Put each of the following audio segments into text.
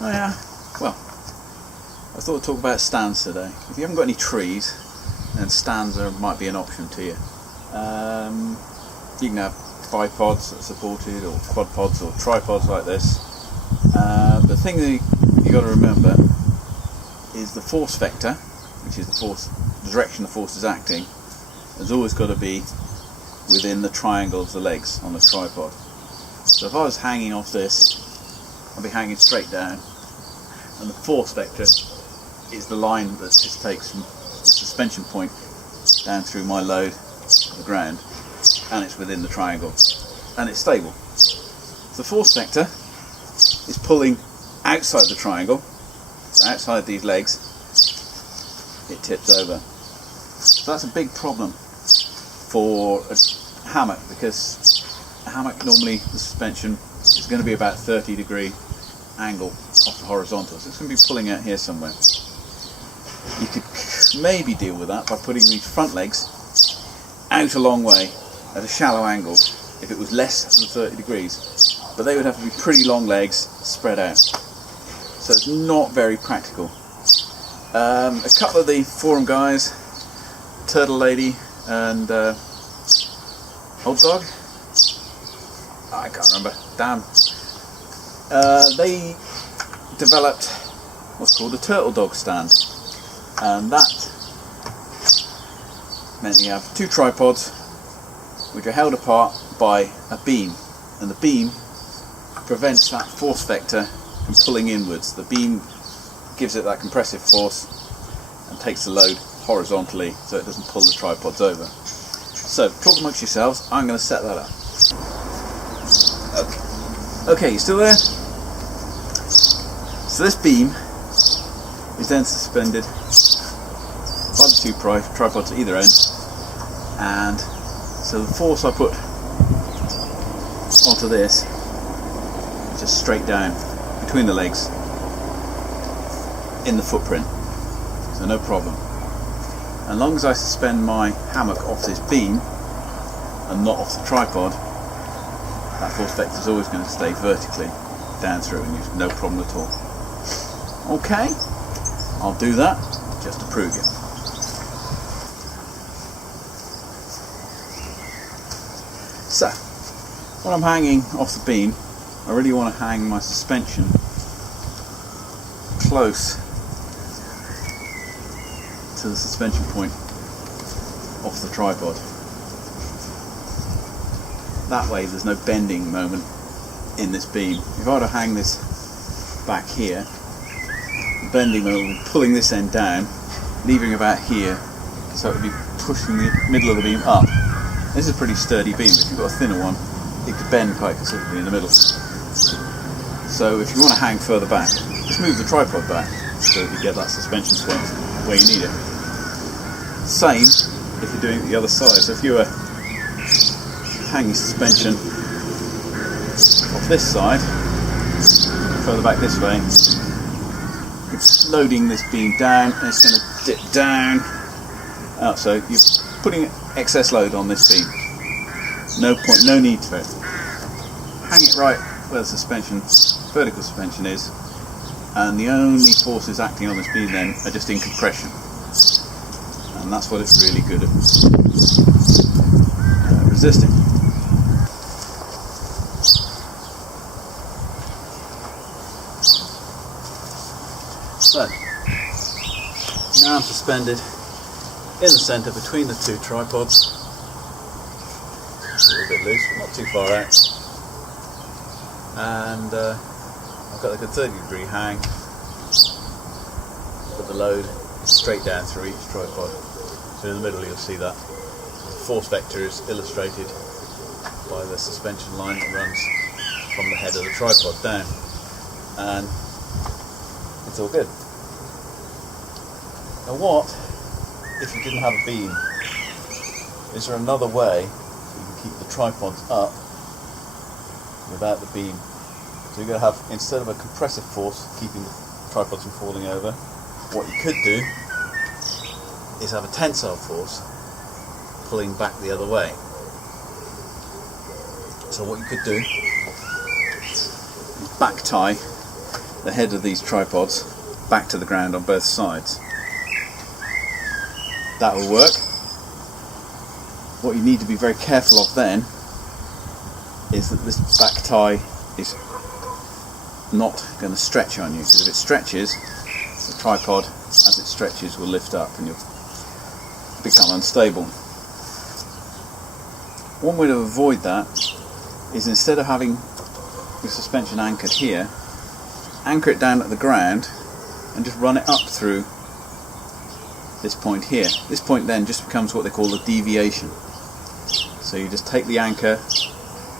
Oh yeah, well, I thought I'd talk about stands today. If you haven't got any trees, then stands might be an option to you. You can have bipods that are supported, or quad pods, or tripods like this. The thing that you got to remember is the force vector, which is the direction the force is acting, has always got to be within the triangle of the legs on the tripod. So if I was hanging off this, I'd be hanging straight down, and the force vector is the line that just takes from the suspension point down through my load to the ground, and it's within the triangle, and it's stable. The force vector is pulling outside the triangle, so outside these legs, it tips over. So that's a big problem for a hammock, because a hammock, normally the suspension is going to be about 30-degree angle off the horizontal, so it's going to be pulling out here somewhere. You could maybe deal with that by putting these front legs out a long way at a shallow angle if it was less than 30 degrees, but they would have to be pretty long legs spread out, so it's not very practical. A couple of the forum guys, Turtle Lady and Old Dog, I can't remember, damn, they developed what's called a Turtledog stand, and that meant you have two tripods which are held apart by a beam, and the beam prevents that force vector from pulling inwards. The beam gives it that compressive force and takes the load horizontally so it doesn't pull the tripods over. So, talk amongst yourselves, I'm going to set that up. Okay, you still there? So this beam is then suspended by the two tripods at either end, and so the force I put onto this is just straight down between the legs in the footprint, so no problem. As long as I suspend my hammock off this beam and not off the tripod, that force vector is always going to stay vertically down through, and you've no problem at all. Okay, I'll do that just to prove it. So, when I'm hanging off the beam, I really want to hang my suspension close to the suspension point off the tripod. That way there's no bending moment in this beam. If I were to hang this back here, the bending moment would be pulling this end down, leaving about here, so it would be pushing the middle of the beam up. This is a pretty sturdy beam, but if you've got a thinner one, it could bend quite considerably in the middle. So if you want to hang further back, just move the tripod back so that you get that suspension point where you need it. Same if you're doing it the other side. So if you were hanging suspension off this side, further back this way, it's loading this beam down, and it's going to dip down. So you're putting excess load on this beam. No point, no need to it. Hang it right where the suspension, vertical suspension is, and the only forces acting on this beam then are just in compression, and that's what it's really good at resisting. So, now I'm suspended in the centre between the two tripods, a little bit loose, but not too far out, and I've got like a 30-degree hang with the load straight down through each tripod. So in the middle you'll see that the force vector is illustrated by the suspension line that runs from the head of the tripod down, and it's all good. Now what if you didn't have a beam? Is there another way you can keep the tripods up without the beam? So you're going to have, instead of a compressive force keeping the tripods from falling over, what you could do is have a tensile force pulling back the other way. So what you could do is back tie the head of these tripods back to the ground on both sides. That will work. What you need to be very careful of then is that this back tie is not going to stretch on you, because if it stretches, the tripod as it stretches will lift up and you'll become unstable. One way to avoid that is, instead of having the suspension anchored here, anchor it down at the ground and just run it up through this point here. This point then just becomes what they call a deviation. So you just take the anchor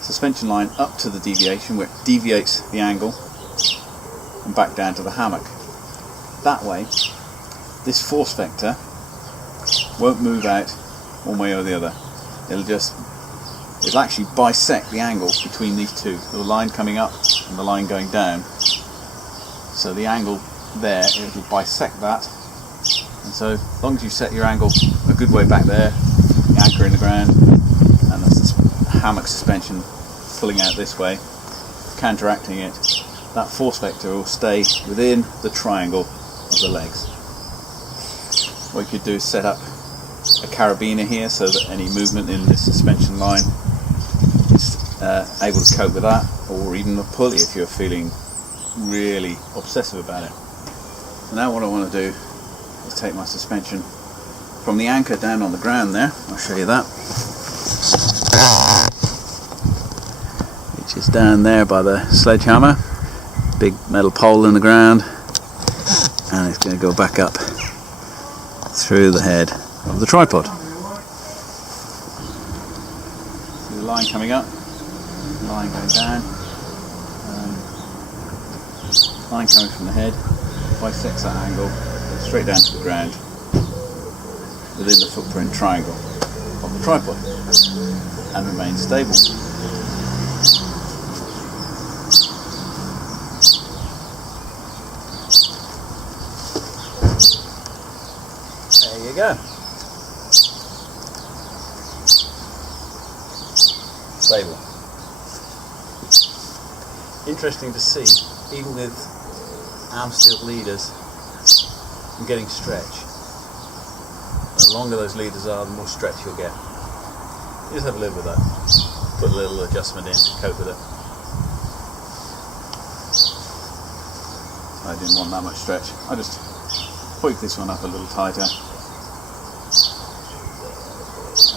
suspension line up to the deviation, where it deviates the angle, and back down to the hammock. That way this force vector won't move out one way or the other. It'll actually bisect the angle between these two, the line coming up and the line going down. So the angle there, it'll bisect that, and so as long as you set your angle a good way back there, the anchor in the ground and the hammock suspension pulling out this way, counteracting it, that force vector will stay within the triangle of the legs. What you could do is set up a carabiner here so that any movement in this suspension line is able to cope with that, or even a pulley if you're feeling really obsessive about it. Now what I want to do is take my suspension from the anchor down on the ground there. I'll show you that. Which is down there by the sledgehammer. Big metal pole in the ground, and it's going to go back up through the head of the tripod. See the line coming up, line going down, line coming from the head, bisects that angle, goes straight down to the ground within the footprint triangle of the tripod and remains stable. There you go. Stable. Interesting to see, even with arm steel leaders, I'm getting stretch. And the longer those leaders are, the more stretch you'll get. You just have to live with that. Put a little adjustment in to cope with it. I didn't want that much stretch. I just tweak this one up a little tighter,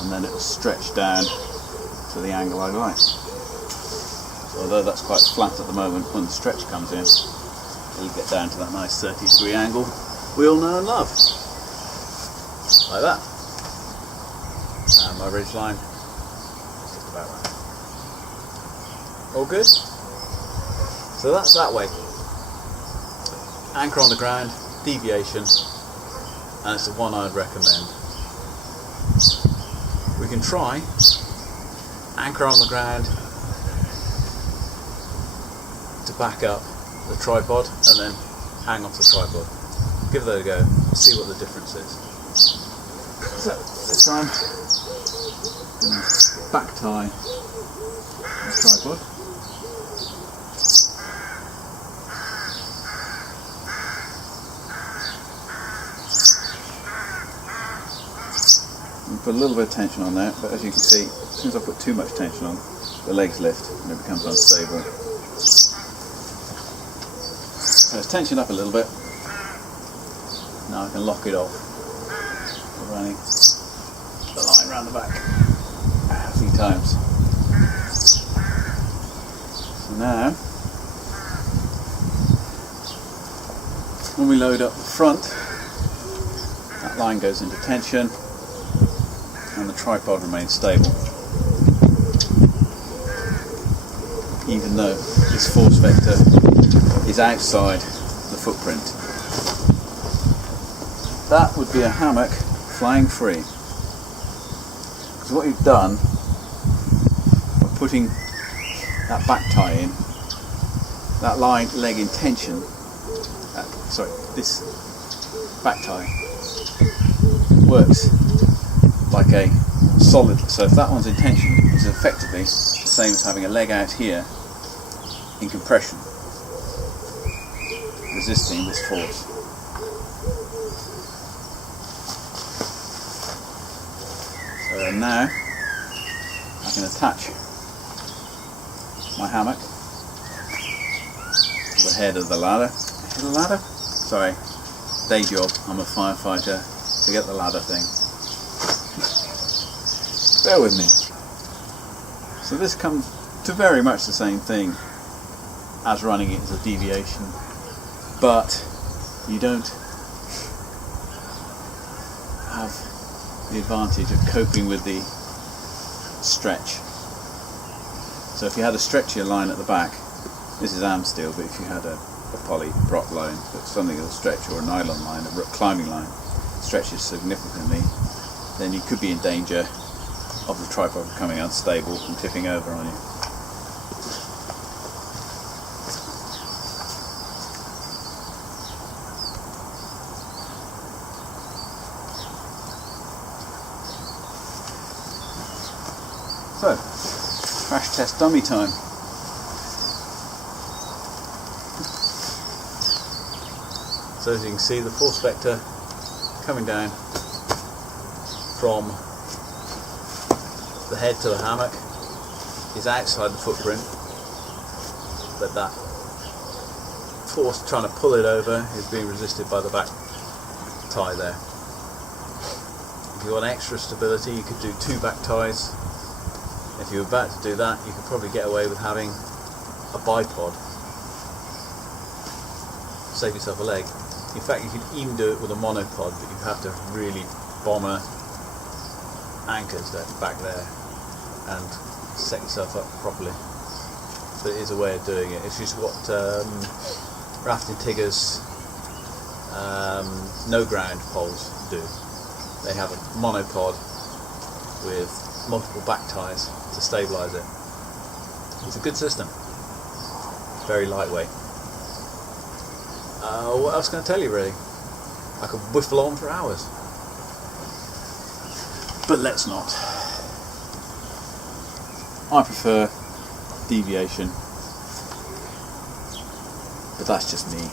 and then it will stretch down to the angle I like. So although that's quite flat at the moment, when the stretch comes in, it'll get down to that nice 30-degree angle we all know and love. Like that. And my ridge line is just about right. All good? So that's that way. Anchor on the ground, deviation, and it's the one I'd recommend. We can try anchor on the ground to back up the tripod and then hang off the tripod. Give that a go, see what the difference is. So this time, I'm going to back tie the tripod. Put a little bit of tension on there, but as you can see, as soon as I put too much tension on, the legs lift and it becomes unstable. So it's tensioned up a little bit. Now I can lock it off by running the line around the back a few times. So now, when we load up the front, that line goes into tension and the tripod remains stable, even though this force vector is outside the footprint. That would be a hammock flying free. Because what you've done by putting that back tie in, that leg in tension, this back tie works like a solid, so if that one's in tension, it's effectively the same as having a leg out here in compression. resisting this force. So now I can attach my hammock to the head of the ladder. Head of the ladder? Sorry, day job. I'm a firefighter. Forget the ladder thing. Bear with me. So this comes to very much the same thing as running it as a deviation, but you don't have the advantage of coping with the stretch. So if you had a stretchier line at the back, this is arm steel, but if you had a poly prop line, but something that'll stretch, or a nylon line, a climbing line, stretches significantly, then you could be in danger of the tripod becoming unstable and tipping over on you. So, crash test dummy time. So as you can see, the force vector coming down from the head to the hammock is outside the footprint, but that force trying to pull it over is being resisted by the back tie there. If you want extra stability, you could do 2 back ties. If you're about to do that, you could probably get away with having a bipod. Save yourself a leg. In fact, you could even do it with a monopod, but you'd have to really bomber anchors back there and set yourself up properly. So it is a way of doing it. It's just what rafting tiggers, no ground poles do. They have a monopod with multiple back ties to stabilise it. It's a good system. Very lightweight. What else can I tell you really? I could whiffle on for hours. But let's not. I prefer deviation, but that's just me.